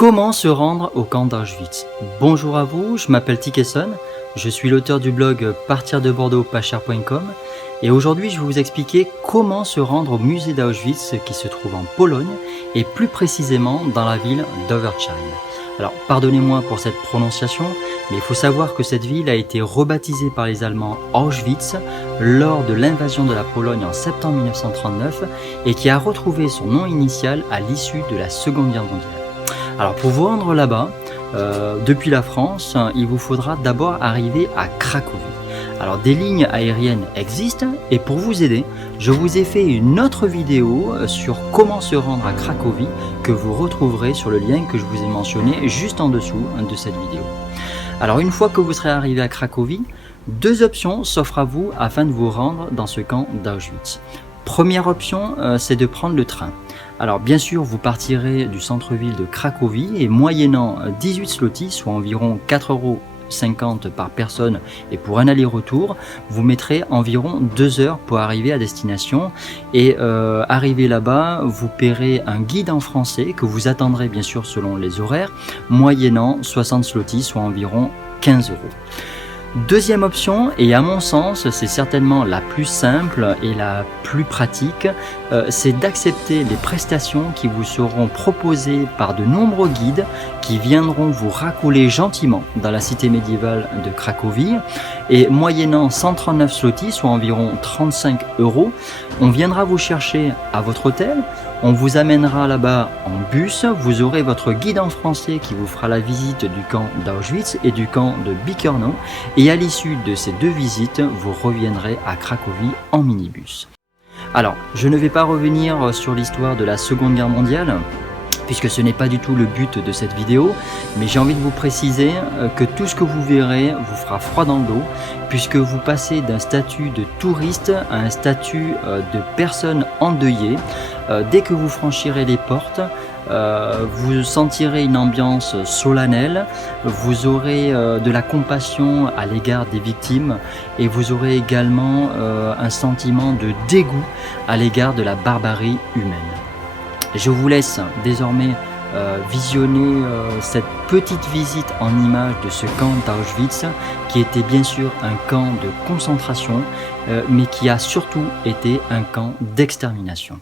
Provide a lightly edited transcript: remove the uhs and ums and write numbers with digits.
Comment se rendre au camp d'Auschwitz? Bonjour à vous, je m'appelle Tikeson, je suis l'auteur du blog partirdebordeaux.com et aujourd'hui je vais vous expliquer comment se rendre au musée d'Auschwitz qui se trouve en Pologne et plus précisément dans la ville d'Oversheim. Alors pardonnez-moi pour cette prononciation, mais il faut savoir que cette ville a été rebaptisée par les Allemands Auschwitz lors de l'invasion de la Pologne en septembre 1939 et qui a retrouvé son nom initial à l'issue de la Seconde Guerre mondiale. Alors pour vous rendre là-bas, depuis la France, il vous faudra d'abord arriver à Cracovie. Alors des lignes aériennes existent et pour vous aider, je vous ai fait une autre vidéo sur comment se rendre à Cracovie que vous retrouverez sur le lien que je vous ai mentionné juste en dessous de cette vidéo. Alors une fois que vous serez arrivé à Cracovie, deux options s'offrent à vous afin de vous rendre dans ce camp d'Auschwitz. Première option, c'est de prendre le train. Alors bien sûr, vous partirez du centre-ville de Cracovie et moyennant 18 zlotys, soit environ 4,50 € par personne et pour un aller-retour, vous mettrez environ 2 heures pour arriver à destination et arrivé là-bas, vous paierez un guide en français que vous attendrez bien sûr selon les horaires, moyennant 60 zlotys, soit environ 15 €. Deuxième option, et à mon sens c'est certainement la plus simple et la plus pratique, c'est d'accepter les prestations qui vous seront proposées par de nombreux guides qui viendront vous racouler gentiment dans la cité médiévale de Cracovie et moyennant 139 zlotys, soit environ 35 €, on viendra vous chercher à votre hôtel. On vous amènera là-bas en bus, vous aurez votre guide en français qui vous fera la visite du camp d'Auschwitz et du camp de Birkenau et à l'issue de ces deux visites, vous reviendrez à Cracovie en minibus. Alors, je ne vais pas revenir sur l'histoire de la Seconde Guerre mondiale, puisque ce n'est pas du tout le but de cette vidéo, mais j'ai envie de vous préciser que tout ce que vous verrez vous fera froid dans le dos, puisque vous passez d'un statut de touriste à un statut de personne endeuillée. Dès que vous franchirez les portes, vous sentirez une ambiance solennelle, vous aurez de la compassion à l'égard des victimes et vous aurez également un sentiment de dégoût à l'égard de la barbarie humaine. Je vous laisse désormais visionner cette petite visite en images de ce camp d'Auschwitz qui était bien sûr un camp de concentration mais qui a surtout été un camp d'extermination.